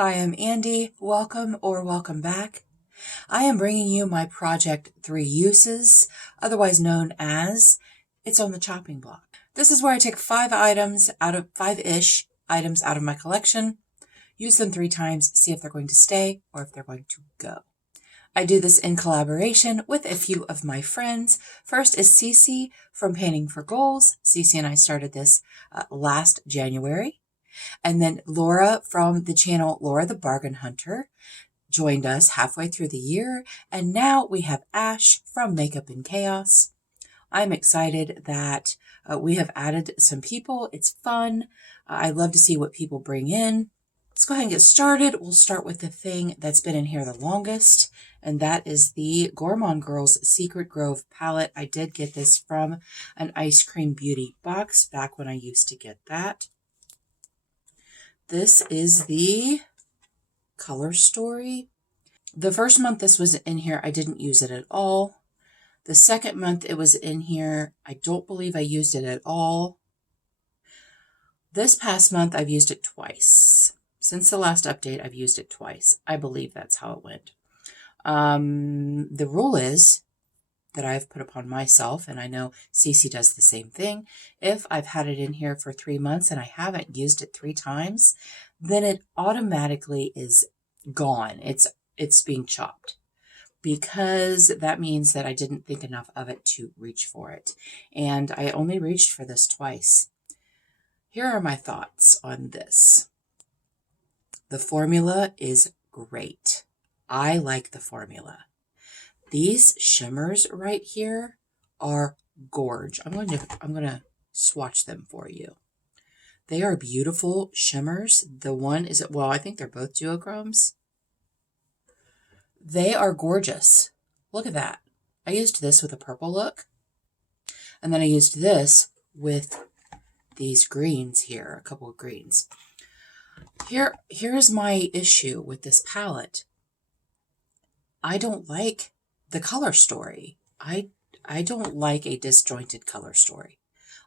Hi, I'm Andi. Welcome back. I am bringing you my Project 3 Uses, otherwise known as It's on the Chopping Block. This is where I take 5-ish items out of my collection, use them 3 times, see if they're going to stay or if they're going to go. I do this in collaboration with a few of my friends. First is Cece from Painting for Goals. Cece and I started this last January. And then Laura from the channel Laura the Bargain Hunter joined us halfway through the year. And now we have Ash from Makeup and Chaos. I'm excited that we have added some people. It's fun. I love to see what people bring in. Let's go ahead and get started. We'll start with the thing that's been in here the longest, and that is the Gourmand Girls Secret Grove palette. I did get this from an Ice Cream Beauty box back when I used to get that. This is the Color Story. The first month this was in here, I didn't use it at all. The second month it was in here, I don't believe I used it at all. This past month I've used it twice. Since the last update, I've used it twice. I believe that's how it went. The rule is that I've put upon myself, and I know Cece does the same thing. If I've had it in here for 3 months and I haven't used it 3 times, then it automatically is gone. It's being chopped, because that means that I didn't think enough of it to reach for it. And I only reached for this twice. Here are my thoughts on this. The formula is great. I like the formula. These shimmers right here are gorge. I'm going to swatch them for you. They are beautiful shimmers. The one is, well, I think they're both duochromes. They are gorgeous. Look at that. I used this with a purple look, and then I used this with these greens here, a couple of greens. Here's my issue with this palette. I don't like the color story. I don't like a disjointed color story.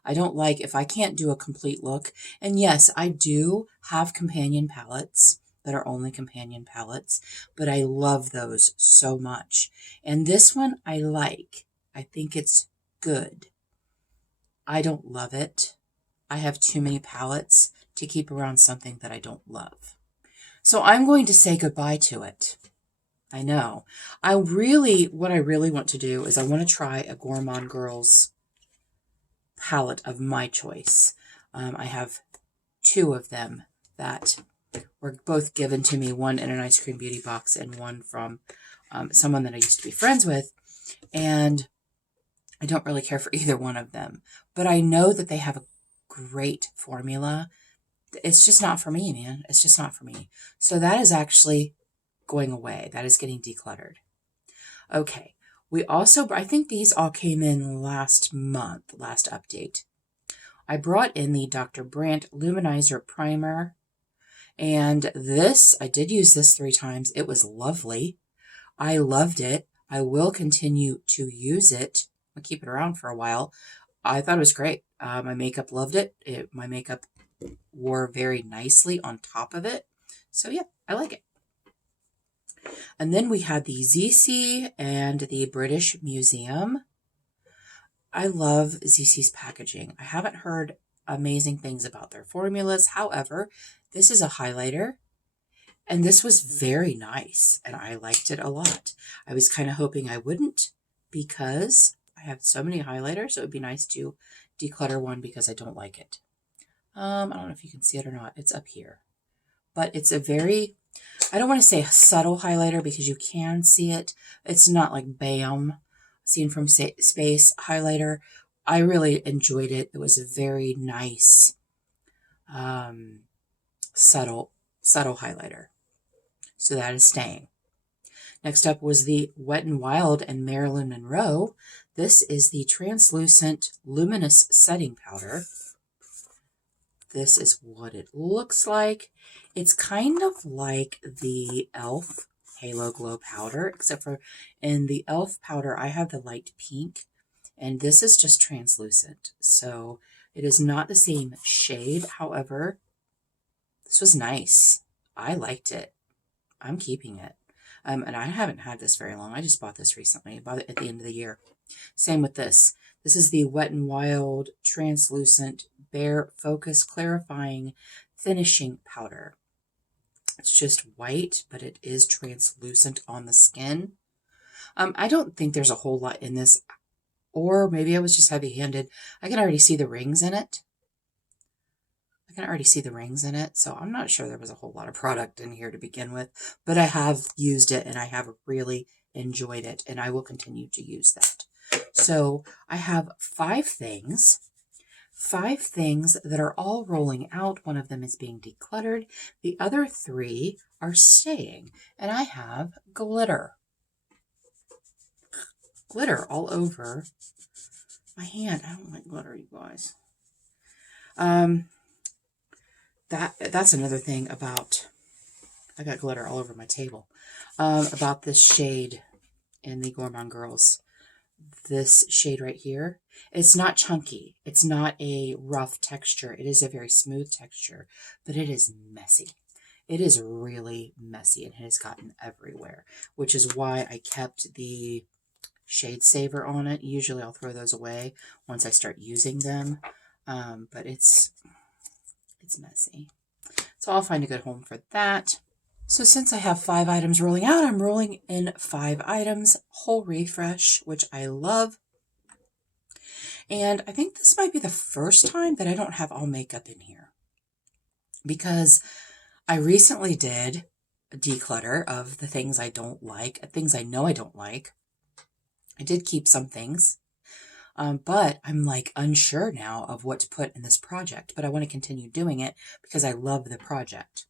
I don't like if I can't do a complete look. And yes, I do have companion palettes that are only companion palettes, but I love those so much. And this one I like. I think it's good. I don't love it. I have too many palettes to keep around something that I don't love. So I'm going to say goodbye to it. I know. What I really want to do is I want to try a Gourmand Girls palette of my choice. I have 2 of them that were both given to me, one in an Ice Cream Beauty box and one from someone that I used to be friends with. And I don't really care for either one of them. But I know that they have a great formula. It's just not for me, man. It's just not for me. So that is actually going away. That is getting decluttered. Okay. We also, I think these all came in last update. I brought in the Dr. Brandt Luminizer Primer. And this, I did use this 3 times. It was lovely. I loved it. I will continue to use it. I'll keep it around for a while. I thought it was great. My makeup loved it. My makeup wore very nicely on top of it. So yeah, I like it. And then we had the ZC and the British Museum. I love ZC's packaging. I haven't heard amazing things about their formulas. However, this is a highlighter, and this was very nice, and I liked it a lot. I was kind of hoping I wouldn't, because I have so many highlighters. It would be nice to declutter one because I don't like it. I don't know if you can see it or not. It's up here. But it's a very, I don't want to say a subtle highlighter because you can see it. It's not like BAM, Seen from Space highlighter. I really enjoyed it. It was a very nice, subtle highlighter. So that is staying. Next up was the Wet n Wild and Marilyn Monroe. This is the Translucent Luminous Setting Powder. This is what it looks like. It's kind of like the e.l.f. Halo Glow Powder, except for in the e.l.f. powder, I have the light pink, and this is just translucent. So it is not the same shade. However, this was nice. I liked it. I'm keeping it. And I haven't had this very long. I just bought this recently, bought it at the end of the year. Same with this. This is the Wet n Wild Translucent Bare Focus Clarifying Finishing Powder. It's just white, but it is translucent on the skin. I don't think there's a whole lot in this, or maybe I was just heavy-handed. I can already see the rings in it. So I'm not sure there was a whole lot of product in here to begin with, but I have used it and I have really enjoyed it, and I will continue to use that. So I have 5 things that are all rolling out. One of them is being decluttered. The other 3 are staying, and I have glitter. Glitter all over my hand. I don't like glitter, you guys. That's another thing about, I got glitter all over my table, about this shade in the Gourmand Girls. This shade right here, it's not chunky. It's not a rough texture. It is a very smooth texture, but it is messy. It is really messy, and it has gotten everywhere, which is why I kept the shade saver on it. Usually I'll throw those away once I start using them, but it's messy. So I'll find a good home for that. So since I have 5 items rolling out, I'm rolling in 5 items. Whole Refresh, which I love. And I think this might be the first time that I don't have all makeup in here, because I recently did a declutter of the things I don't like, things I know I don't like. I did keep some things, but I'm like unsure now of what to put in this project, but I want to continue doing it because I love the project.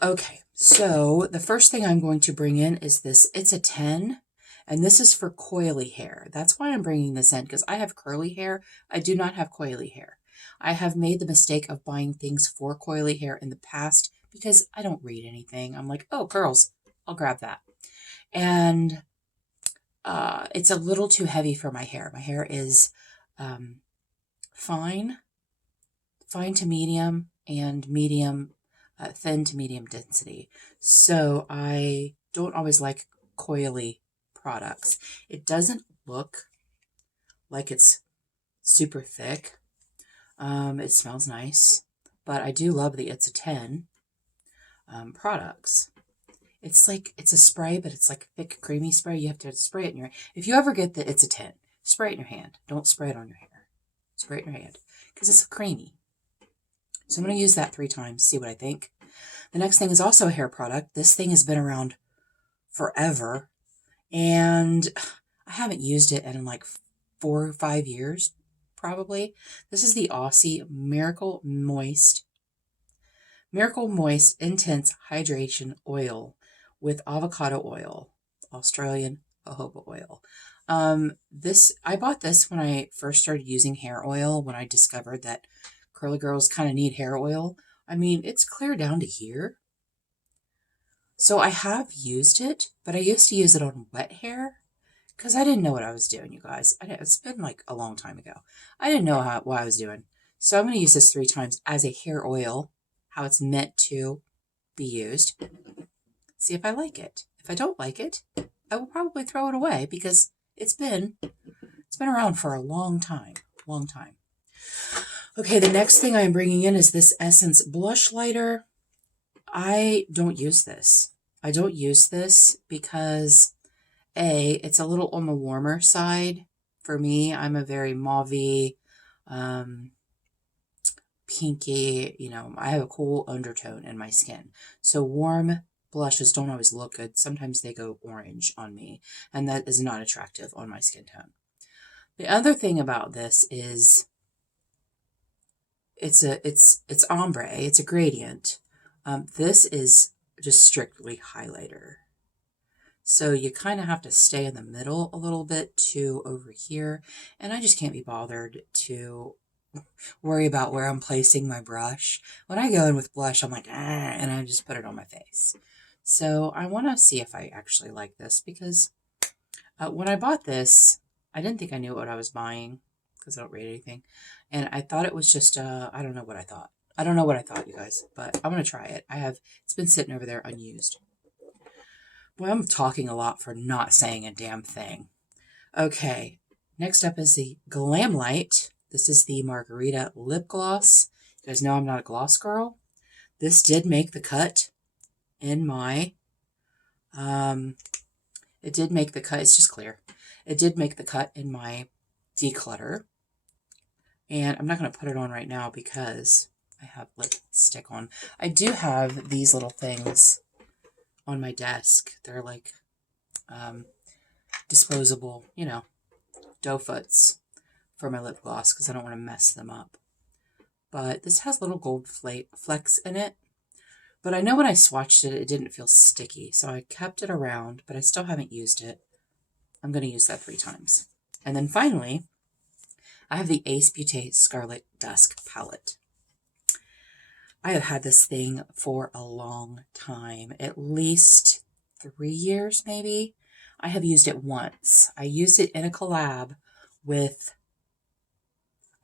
Okay, so the first thing I'm going to bring in is this. It's a 10, and this is for coily hair. That's why I'm bringing this in, because I have curly hair. I do not have coily hair. I have made the mistake of buying things for coily hair in the past because I don't read anything. I'm like, oh, curls, I'll grab that. And it's a little too heavy for my hair. My hair is fine to medium, and thin to medium density. So I don't always like coily products. It doesn't look like it's super thick. It smells nice, but I do love the It's a 10 products. It's like, it's a spray, but it's like a thick, creamy spray. You have to spray it in your hand. If you ever get the It's a 10, spray it in your hand. Don't spray it on your hair. Spray it in your hand, because it's creamy. So I'm going to use that 3 times, see what I think. The next thing is also a hair product. This thing has been around forever, and I haven't used it in like 4 or 5 years, probably. This is the Aussie Miracle Moist Intense Hydration Oil with avocado oil, Australian jojoba oil. I bought this when I first started using hair oil, when I discovered that curly girls kind of need hair oil. I mean, it's clear down to here. So I have used it, but I used to use it on wet hair because I didn't know what I was doing, you guys. It's been like a long time ago. I didn't know what I was doing. So I'm going to use this 3 times as a hair oil, how it's meant to be used. See if I like it. If I don't like it, I will probably throw it away because it's been around for a long time. Okay, the next thing I'm bringing in is this Essence Blush Lighter. I don't use this. Because it's a little on the warmer side for me. I'm a very mauve-y, pinky, I have a cool undertone in my skin. So warm blushes don't always look good. Sometimes they go orange on me, and that is not attractive on my skin tone. The other thing about this is it's ombre, it's a gradient. This is just strictly highlighter. So you kind of have to stay in the middle a little bit to over here. And I just can't be bothered to worry about where I'm placing my brush. When I go in with blush, I'm like, and I just put it on my face. So I want to see if I actually like this, because when I bought this, I didn't think I knew what I was buying because I don't read anything. And I thought it was just, I don't know what I thought. I don't know what I thought, you guys, but I'm going to try it. It's been sitting over there unused. Boy, I'm talking a lot for not saying a damn thing. Okay, next up is the Glam Light. This is the Margarita Lip Gloss. You guys know I'm not a gloss girl. This did make the cut in my, it did make the cut, it's just clear. It did make the cut in my declutter. And I'm not going to put it on right now because I have lipstick on. I do have these little things on my desk. They're like disposable, you know, dough foots for my lip gloss because I don't want to mess them up. But this has little gold flecks in it. But I know when I swatched it, it didn't feel sticky. So I kept it around, but I still haven't used it. I'm going to use that 3 times. And then finally, I have the Ace Beauté Scarlet Dusk palette. I have had this thing for a long time, at least 3 years maybe. I have used it once. I used it in a collab with,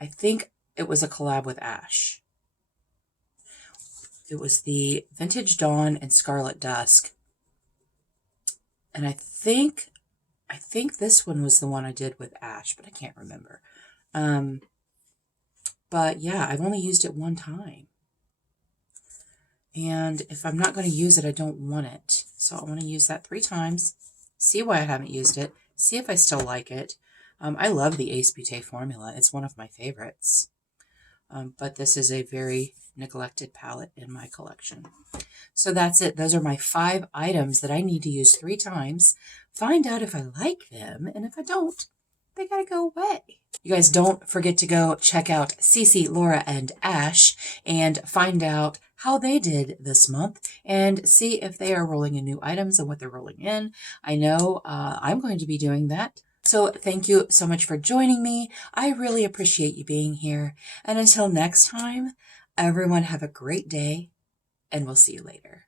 I think it was a collab with Ash. It was the Vintage Dawn and Scarlet Dusk. And I think this one was the one I did with Ash, but I can't remember. But yeah, I've only used it 1 time. And if I'm not going to use it, I don't want it. So I want to use that 3 times, see why I haven't used it, see if I still like it. I love the Ace Beauté formula. It's one of my favorites. But this is a very neglected palette in my collection. So that's it. Those are my 5 items that I need to use 3 times. Find out if I like them, and if I don't, they gotta go away. You guys don't forget to go check out Cece, Laura, and Ash and find out how they did this month and see if they are rolling in new items and what they're rolling in. I know I'm going to be doing that. So thank you so much for joining me. I really appreciate you being here. And until next time, everyone have a great day, and we'll see you later.